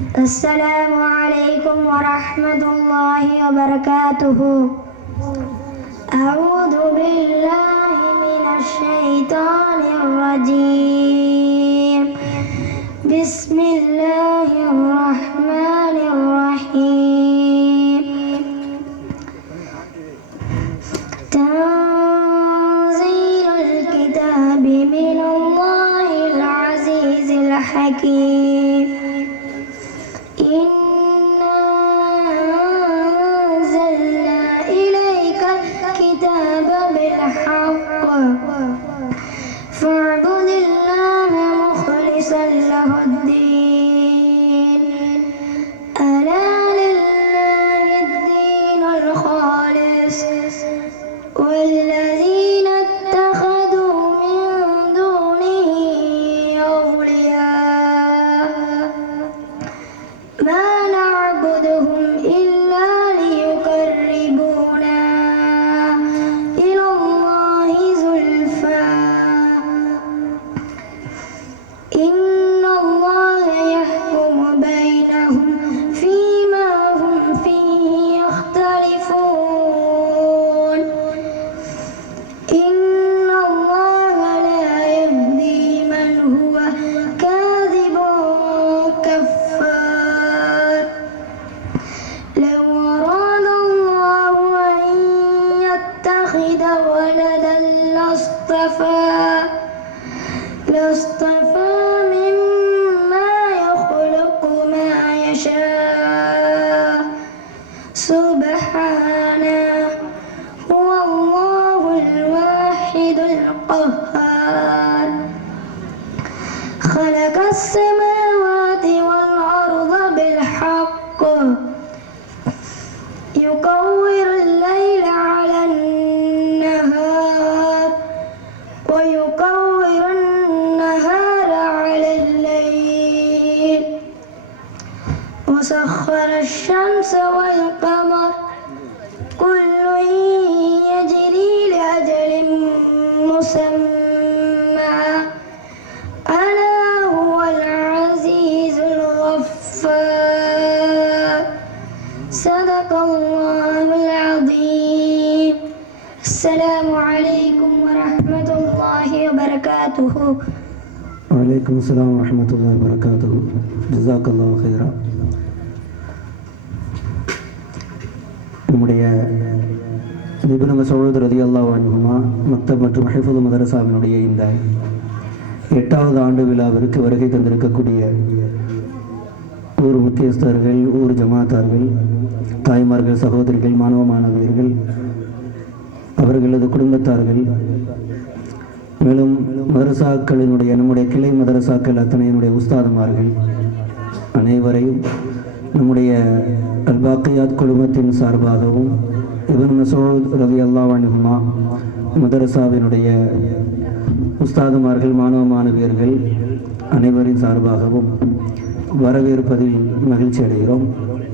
السلام عليكم ورحمة الله وبركاته. أعوذ بالله من الشيطان الرجيم. بسم الله الرحمن الرحيم. تنزيل الكتاب من الله العزيز الحكيم. إنا أنزلنا إليك الكتاب بالحق فاعبد الله مخلصا له الدين. ألا لله الدين الخالص والذين اتخذوا من دونه أولياء ما نعبدهم إلا ليقربونا إلى الله زلفى إن الله يحكم بينهم فيما هم فيه يختلفون. إن الله لا يهدي من هو كاذب كفار. لو أراد الله أن يتخذ ولدا لاصطفى مما يخلق ما يشاء سبحانه هو الله الواحد القهار. خلق السماوات والأرض بالحق يكور الليل على النهار ويكور النهار على الليل وسخر الشمس والقمر كل يجري لأجل مسمى ألا هو العزيز الغفار. صدق الله العظيم. السلام عليكم ورحمة الله وبركاته. وعليكم السلام ورحمة الله وبركاته. جزاك الله خيرا. நம்முடைய இப்னு மஸ்ஊத் ரலியல்லாஹு அன்ஹுமா மக்தப் மற்றும் ஹிஃபுல் மதரசாவினுடைய இந்த 8வது ஆண்டு விழாவிற்கு வருகை தந்திருக்கக்கூடிய ஊர் முக்கியஸ்தர்கள், ஊர் ஜமாத்தார்கள், தாய்மார்கள், சகோதரிகள், மாணவ மாணவியர்கள், அவர்களது குடும்பத்தார்கள், மேலும் மதரசாக்களினுடைய நம்முடைய கிளை மதரசாக்கள் அத்தனையினுடைய உஸ்தாதுமார்கள் அனைவரையும் நம்முடைய அல்பாக்கியாத் குழுமத்தின் சார்பாகவும் இப்னு மஸ்ஊத் ரலியல்லாஹு அன்ஹுமா மதரசாவினுடைய உஸ்தாதுமார்கள், மாணவ மாணவியர்கள் அனைவரின் சார்பாகவும் வரவேற்பதில் மகிழ்ச்சி அடைகிறோம்.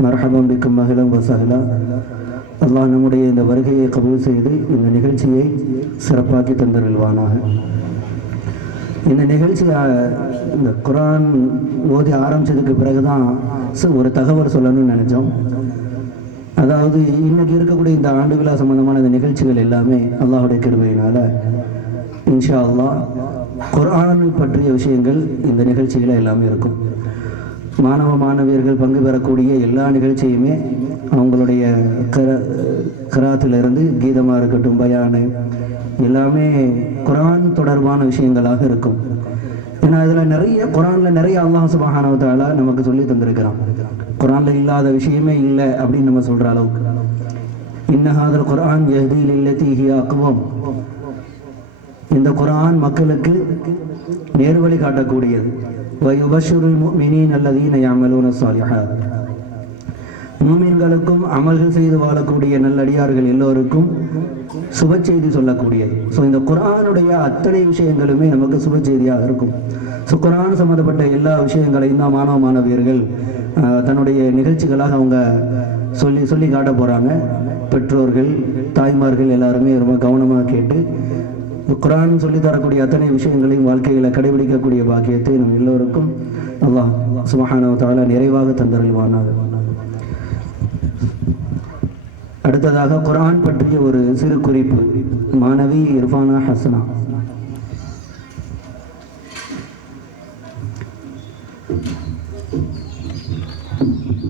மர்ஹபம் பிக்கும் மஹ்லன் வ ஸஹ்லா. அல்லாஹ் நம்முடைய இந்த வருகையை கபூல் செய்து இந்த நிகழ்ச்சியை சிறப்பாக்கி தந்தருள்வானாக. இந்த நிகழ்ச்சி இந்த குர்ஆன் ஓதி ஆரம்பித்ததுக்கு பிறகு தான் ஒரு தகவல் சொல்லணும்னு நினச்சோம். அதாவது இன்னைக்கு இருக்கக்கூடிய இந்த ஆண்டு விழா சம்பந்தமான இந்த நிகழ்ச்சிகள் எல்லாமே அல்லாஹுடைய கிருபையினால் இன்ஷா அல்லாஹ் குர்ஆன் பற்றிய விஷயங்கள் இந்த நிகழ்ச்சியில் எல்லாமே இருக்கும். மாணவ மாணவியர்கள் பங்கு பெறக்கூடிய எல்லா நிகழ்ச்சியுமே அவங்களுடைய கராத்திலிருந்து கீதமாக இருக்கட்டும், பயானு எல்லாமே குர்ஆன் தொடர்பான விஷயங்களாக இருக்கும். ஏன்னா இதில் குர்ஆனில் நிறைய அல்லாஹ் சுப்ஹானஹு வ தஆலா நமக்கு சொல்லி தந்திருக்கிறான். குர்ஆனில் இல்லாத விஷயமே இல்லை அப்படின்னு நம்ம சொல்கிற அளவுக்கு. இன்ன ஹாதல் குர்ஆன் யஹ்தி லில்லதி ஹிய அக்வம். இந்த குர்ஆன் மக்களுக்கு நேர்வழி காட்டக்கூடியது. வயுபஷ்ஷிருல் முஃமினீன அல்லதீன யஅமலூன ஸாலிஹாத். மூமின்களுக்கும் அமல்கள் செய்து வாழக்கூடிய நல்லடியார்கள் எல்லோருக்கும் சுப செய்தி சொல்லக்கூடியது. ஸோ இந்த குர்ஆனுடைய அத்தனை விஷயங்களுமே நமக்கு சுப செய்தியாக இருக்கும். ஸோ குர்ஆன் சம்மந்தப்பட்ட எல்லா விஷயங்களையும் தான் மாணவ மாணவியர்கள் தன்னுடைய நிகழ்ச்சிகளாக அவங்க சொல்லி காட்ட போகிறாங்க. பெற்றோர்கள், தாய்மார்கள் எல்லாருமே ரொம்ப கவனமாக கேட்டு குர்ஆன் சொல்லி தரக்கூடிய அத்தனை விஷயங்களையும் வாழ்க்கையில் கடைபிடிக்கக்கூடிய பாக்கியத்தை நம் எல்லோருக்கும் அல்லாஹ் சுப்ஹானஹு வ தஆலா நிறைவாக தந்தருள்வானாக. அடுத்ததாக குர்ஆன் பற்றிய ஒரு சிறு குறிப்பு. மாணவி இர்ஃபானா ஹசனா.